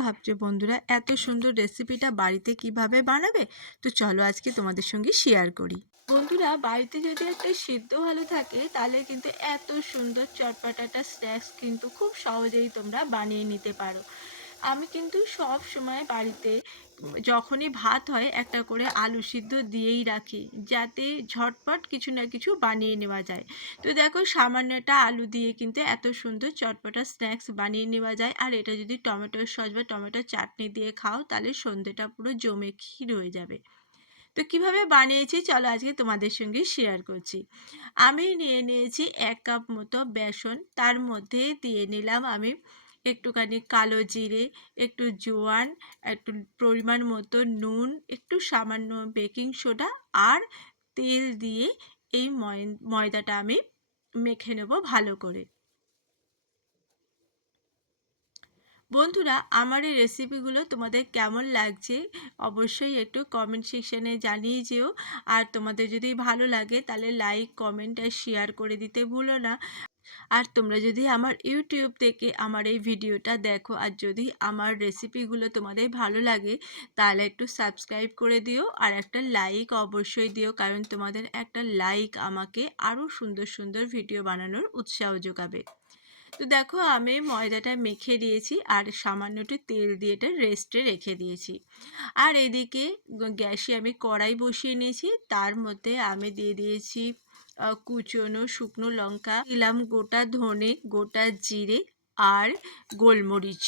ভাবছো বন্ধুরা, এত সুন্দর রেসিপিটা বাড়িতে কিভাবে বানাবে? তো চলো আজকে তোমাদের সঙ্গে শেয়ার করি। বন্ধুরা, বাড়িতে যদি একটা সিদ্ধ ভালো থাকে তাহলে কিন্তু এত সুন্দর চটপটাটা স্ন্যাক্স কিন্তু খুব সহজেই তোমরা বানিয়ে নিতে পারো। আমি কিন্তু সব সময় বাড়িতে যখনই ভাত হয় একটা করে আলু সিদ্ধ দিয়েই রাখি, যাতে ঝটপট কিছু না কিছু বানিয়ে নেওয়া যায়। তো দেখো, সামান্য একটা আলু দিয়ে কিন্তু এত সুন্দর চটপটা স্ন্যাক্স বানিয়ে নেওয়া যায়। আর এটা যদি টমেটোর সস বা টমেটোর চাটনি দিয়ে খাও তাহলে সন্ধ্যেটা পুরো জমে ক্ষীর হয়ে যাবে। তো কিভাবে বানিয়েছি চলো আজকে তোমাদের সঙ্গে শেয়ার করছি। আমি নিয়ে নিয়েছি 1 কাপ মতো বেসন, তার মধ্যে দিয়ে নিলাম আমি একটুখানি কালো জিরে, একটু জোয়ান, একটু পরিমাণ মতো নুন, একটু সামান্য বেকিং সোডা আর তেল দিয়ে এই ময়দাটা আমি মেখে নেব ভালো করে। বন্ধুরা, আমার এই রেসিপিগুলো তোমাদের কেমন লাগছে অবশ্যই একটু কমেন্ট সেকশানে জানিয়ে যেও। আর তোমাদের যদি ভালো লাগে তাহলে লাইক, কমেন্ট আর শেয়ার করে দিতে ভুলো না। আর তোমরা যদি আমার ইউটিউব থেকে আমার এই ভিডিওটা দেখো আর যদি আমার রেসিপিগুলো তোমাদের ভালো লাগে তাহলে একটু সাবস্ক্রাইব করে দিও আর একটা লাইক অবশ্যই দিও, কারণ তোমাদের একটা লাইক আমাকে আরও সুন্দর সুন্দর ভিডিও বানানোর উৎসাহ যোগাবে। তো দেখো, আমি ময়দাটা মেখে দিয়েছি আর সামান্য একটু তেল দিয়ে এটা রেস্টে রেখে দিয়েছি। আর এদিকে গ্যাসে আমি কড়াই বসিয়ে নিয়েছি, তার মধ্যে আমি দিয়ে দিয়েছি কুচনো শুকনো লঙ্কা, দিলাম গোটা ধনে, গোটা জিরে আর গোলমরিচ,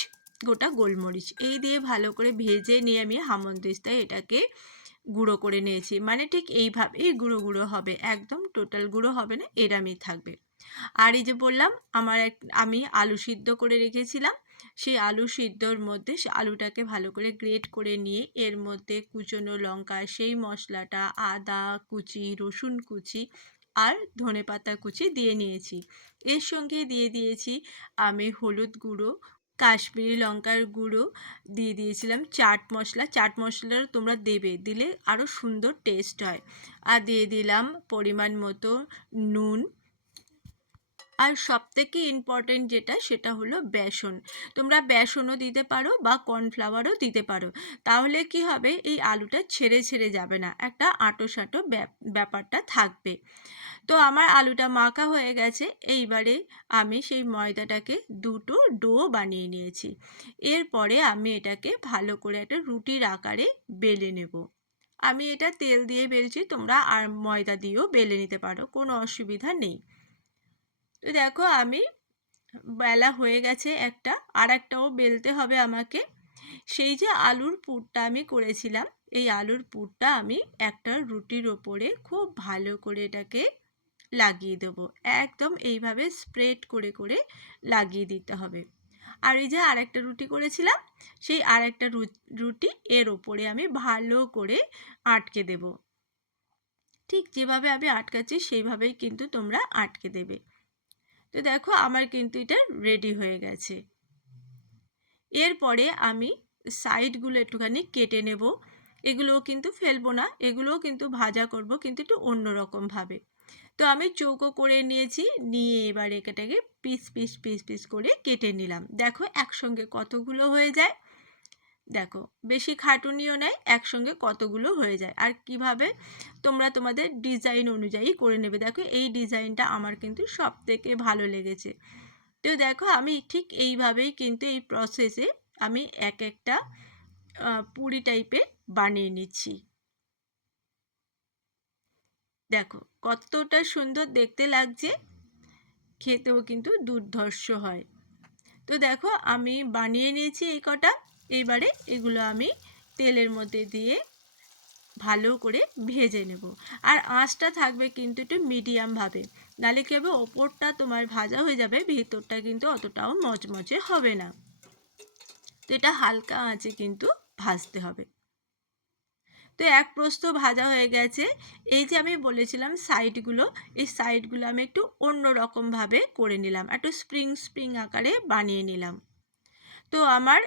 গোটা গোলমরিচ এই দিয়ে ভালো করে ভেজে নিয়ে আমি হামানদিস্তায় এটাকে গুঁড়ো করে নিয়েছি। মানে ঠিক এইভাবেই গুঁড়ো গুঁড়ো হবে, একদম টোটাল গুঁড়ো হবে না, এরামই থাকবে। আর এই যে বললাম, আমি আলু সিদ্ধ করে রেখেছিলাম, সেই আলু সিদ্ধর মধ্যে সে আলুটাকে ভালো করে গ্রেট করে নিয়ে এর মধ্যে কুচনো লঙ্কা, সেই মশলাটা, আদা কুচি, রসুন কুচি আর ধনেপাতা কুচি দিয়ে নিয়েছি। এর সঙ্গে দিয়ে দিয়েছি আমি হলুদ গুঁড়ো, কাশ্মীরি লঙ্কার গুঁড়ো, দিয়ে দিয়েছিলাম চাট মশলা। চাট মশলাটা তোমরা দেবে, দিলে আরও সুন্দর টেস্ট হয়। আর দিয়ে দিলাম পরিমাণ মতো নুন। আর সবথেকে ইম্পর্টেন্ট যেটা সেটা হলো বেসন। তোমরা বেসনও দিতে পারো বা কর্নফ্লাওয়ারও দিতে পারো, তাহলে কি হবে, এই আলুটা ছেড়ে ছেড়ে যাবে না, একটা আঁটো সাঁটো ব্যাপারটা থাকবে। তো আমার আলুটা মাখা হয়ে গেছে, এইবারে আমি সেই ময়দাটাকে দুটো ডো বানিয়ে নিয়েছি। এরপরে আমি এটাকে ভালো করে একটা রুটির আকারে বেলে নেব। আমি এটা তেল দিয়ে বেলছি, তোমরা আর ময়দা দিয়েও বেলে নিতে পারো, কোনো অসুবিধা নেই। তো দেখো, আমি বেলা হয়ে গেছে একটা, আর একটাও বেলতে হবে আমাকে। সেই যে আলুর পুরটা আমি করেছিলাম, এই আলুর পুরটা আমি একটা রুটির ওপরে খুব ভালো করে এটাকে লাগিয়ে দেবো, একদম এইভাবে স্প্রেড করে করে লাগিয়ে দিতে হবে। আর এই যে আরেকটা রুটি করেছিলাম, সেই আরেকটা রুটি এর ওপরে আমি ভালো করে আটকে দেব। ঠিক যেভাবে আমি আটকাচ্ছি সেইভাবেই কিন্তু তোমরা আটকে দেবে। তো দেখো, আমার কিন্তু এটা রেডি হয়ে গেছে। এরপরে আমি সাইডগুলো একটুখানি কেটে নেব। এগুলোও কিন্তু ফেলবো না, এগুলোও কিন্তু ভাজা করব, কিন্তু একটু অন্যরকমভাবে। তো আমি চৌকো করে নিয়েছি, নিয়ে এবার এটাকে পিস পিস পিস পিস করে কেটে নিলাম। দেখো একসঙ্গে কতগুলো হয়ে যায়, দেখো বেশি খাটুনিও নেই, একসঙ্গে কতগুলো হয়ে যায়। আর কিভাবে তোমরা তোমাদের ডিজাইন অনুযায়ী করে নেবে। দেখো, এই ডিজাইনটা আমার কিন্তু সব থেকে ভালো লেগেছে। তো দেখো, আমি ঠিক এইভাবেই কিন্তু এই প্রসেসে আমি এক একটা পুরি টাইপের বানিয়ে নিচ্ছি। দেখো কতটা সুন্দর দেখতে লাগছে, খেতেও কিন্তু দুর্ধর্ষ হয়। তো দেখো, আমি বানিয়ে নিয়েছি এই কটা। এবারে এগুলো আমি তেলের মধ্যে দিয়ে ভালো করে ভেজে নেব। আর আঁচটা থাকবে কিন্তু একটু মিডিয়ামভাবে, নাহলে কী হবে, ওপরটা তোমার ভাজা হয়ে যাবে, ভেতরটা কিন্তু অতটাও মচমচে হবে না। তো এটা হালকা আঁচে কিন্তু ভাজতে হবে। তো এক প্রস্থ ভাজা হয়ে গেছে। এই যে আমি বলেছিলাম সাইডগুলো, এই সাইডগুলো আমি একটু অন্য রকমভাবে করে নিলাম, একটু স্প্রিং স্প্রিং আকারে বানিয়ে নিলাম। তো আমার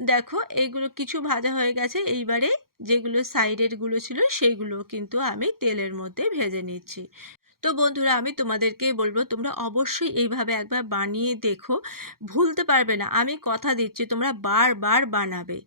দেখো এইগুলো কিছু ভাজা হয়ে গেছে, এইবারে যেগুলো সাইডেরগুলো ছিল সেইগুলো কিন্তু আমি তেলের মধ্যে ভেজে নিচ্ছি। তো বন্ধুরা আমি তোমাদেরকেই বলব তোমরা অবশ্যই এইভাবে একবার বানিয়ে দেখো। ভুলতে পারবে না। আমি কথা দিচ্ছি তোমরা বারবার বানাবে।